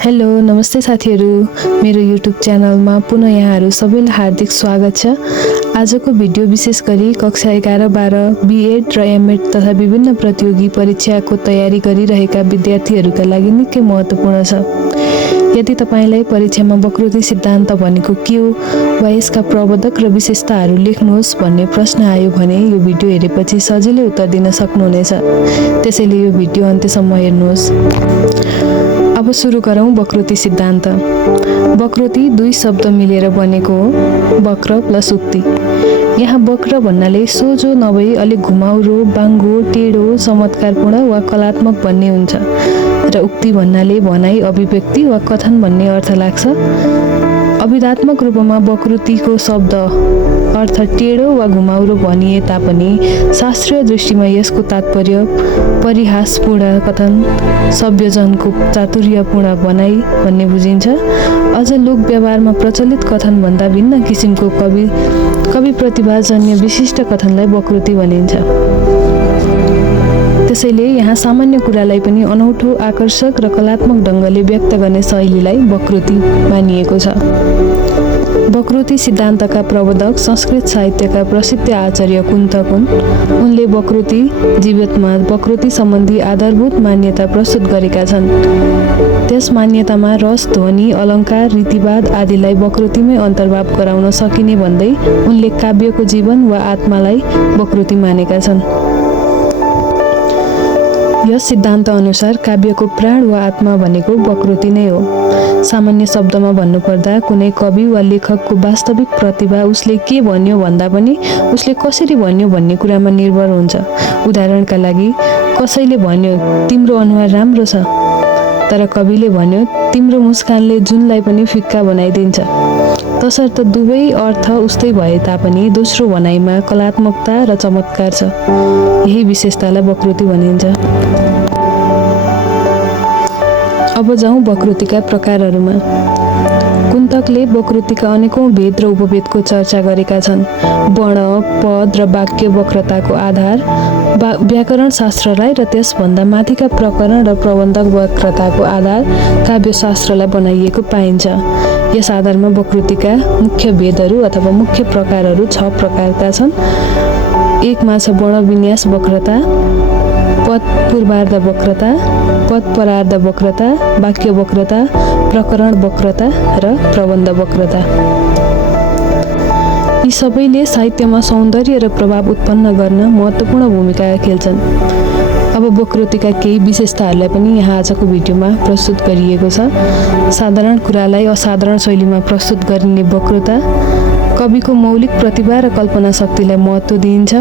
Hello नमस्ते साथीहरू, मेरो युट्युब च्यानलमा पुनः यहाँहरू सबैलाई हार्दिक स्वागत छ। आजको भिडियो विशेष गरी कक्षा 11, 12, बीएड र एमएड तथा विभिन्न प्रतियोगी परीक्षाको तयारी गरिरहेका विद्यार्थीहरूका लागि निकै महत्त्वपूर्ण छ। यदि तपाईलाई परीक्षामा वक्रोती सिद्धान्त भनेको के हो वा यसका प्रवर्धक र विशेषताहरू लेख्नुहोस् भन्ने प्रश्न आयो भने यो भिडियो हेरेपछि सजिलै उत्तर दिन सक्नुहुनेछ। त्यसैले यो भिडियो अन्त्यसम्म हेर्नुहोस्। अब सुरु गरौँ वक्रोती सिद्धान्त। वक्रोती दुई शब्द मिलेर बनेको हो, वक्र प्लस उक्ति। यहाँ वक्र भन्नाले सोझो नभई अलिक घुमाउरो, बाङ्गो, टेढो, चमत्कारपूर्ण वा कलात्मक भन्ने हुन्छ र उक्ति भन्नाले भनाइ, अभिव्यक्ति वा कथन भन्ने अर्थ लाग्छ। अभिधात्मक रूपमा वक्रोतीको शब्द अर्थ टेढो वा घुमाउरो भनिए तापनि शास्त्रीय दृष्टिमा यसको तात्पर्य परिहासपूर्ण कथन, सभ्यजनको चातुर्यपूर्ण भनाइ भन्ने बुझिन्छ। अझ लोक व्यवहारमा प्रचलित कथन भन्दा भिन्न किसिमको कवि प्रतिभाजन्य विशिष्ट कथनलाई वक्रोती भनिन्छ। त्यसैले यहाँ सामान्य कुरालाई पनि अनौठो, आकर्षक र कलात्मक ढङ्गले व्यक्त गर्ने शैलीलाई वक्रोती मानिएको छ। वक्रोती सिद्धान्तका प्रवर्धक संस्कृत साहित्यका प्रसिद्ध आचार्य कुन्तक हुन्। उनले वक्रोती जीवितमा वक्रोती सम्बन्धी आधारभूत मान्यता प्रस्तुत गरेका छन्। त्यस मान्यतामा रस, ध्वनि, अलङ्कार, रीतिवाद आदिलाई वक्रोतीमै अन्तर्भाव गराउन सकिने भन्दै उनले काव्यको जीवन वा आत्मालाई वक्रोती मानेका छन्। यस सिद्धान्त अनुसार काव्यको प्राण वा आत्मा भनेको वक्रोती नै हो। सामान्य शब्दमा भन्नुपर्दा कुनै कवि वा लेखकको वास्तविक प्रतिभा उसले के भन्यो भन्दा पनि उसले कसरी भन्यो भन्ने कुरामा निर्भर हुन्छ। उदाहरणका लागि कसैले भन्यो तिम्रो अनुहार राम्रो छ, तर कविले भन्यो तिम्रो मुस्कानले जुनलाई पनि फिक्का बनाइदिन्छ। तसर्थ दुवै अर्थ उस्तै भए तापनि दोस्रो भनाइमा कलात्मकता र चमत्कार छ। यही विशेषतालाई वक्रोती भनिन्छ। अब जाउँ वक्रोतीका प्रकारहरूमा। कुन्तकले वक्रोतीका अनेकौं भेद र उपभेदको चर्चा गरेका छन्। वर्ण, पद र वाक्य वक्रताको आधार, व्याकरण शास्त्रलाई र त्यसभन्दा माथिका प्रकरण र प्रबन्धक वक्रताको आधार काव्यशास्त्रलाई बनाइएको पाइन्छ। यस आधारमा वक्रोतीका मुख्य भेदहरू अथवा मुख्य प्रकारहरू 6 प्रकारका छन्। 1 मा छ वर्ण विन्यास वक्रता, पद पूर्वार्ध वक्रता, पद परार्ध वक्रता, वाक्य वक्रता, प्रकरण वक्रता र प्रबन्ध वक्रता। यी सबैले साहित्यमा सौन्दर्य र प्रभाव उत्पन्न गर्न महत्त्वपूर्ण भूमिका खेल्छन्। अब वक्रोतीका केही विशेषताहरूलाई पनि यहाँ आजको भिडियोमा प्रस्तुत गरिएको छ। साधारण कुरालाई असाधारण शैलीमा प्रस्तुत गरिने वक्रता, कविको मौलिक प्रतिभा र कल्पना शक्तिलाई महत्त्व दिइन्छ,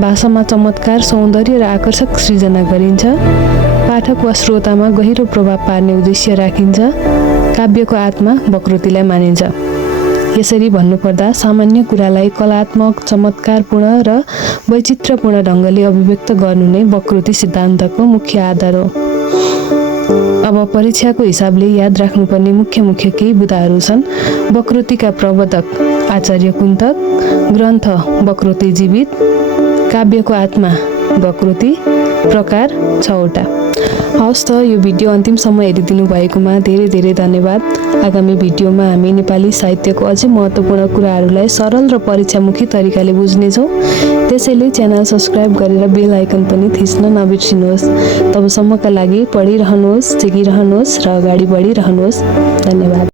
भाषामा चमत्कार, सौन्दर्य र आकर्षक सृजना गरिन्छ, पाठक वा श्रोतामा गहिरो प्रभाव पार्ने उद्देश्य राखिन्छ, काव्यको आत्मा वक्रोतीलाई मानिन्छ। यसरी भन्नुपर्दा सामान्य कुरालाई कलात्मक, चमत्कारपूर्ण र वैचित्र्यपूर्ण ढङ्गले अभिव्यक्त गर्नु नै वक्रोती सिद्धान्तको मुख्य आधार हो। अब परीक्षाको हिसाबले याद राख्नुपर्ने मुख्य केही बुदाहरू छन्। वक्रोतीका प्रवर्धक आचार्य कुन्तक, ग्रन्थ वक्रोती जीवित, काव्यको आत्मा वक्रोती, प्रकार 6 वटा। हवस् त यो भिडियो अन्तिमसम्म हेरिदिनु भएकोमा धेरै धेरै धन्यवाद। आगामी भिडियोमा हामी नेपाली साहित्यको अझै महत्त्वपूर्ण कुराहरूलाई सरल र परीक्षामुखी तरिकाले बुझ्नेछौँ। त्यसैले च्यानल सब्स्क्राइब गरेर बेल आइकन पनि थिच्न नबिर्सिनुहोस्। तबसम्मका लागि पढिरहनुहोस्, सिकिरहनुहोस् र अगाडि बढिरहनुहोस्। धन्यवाद।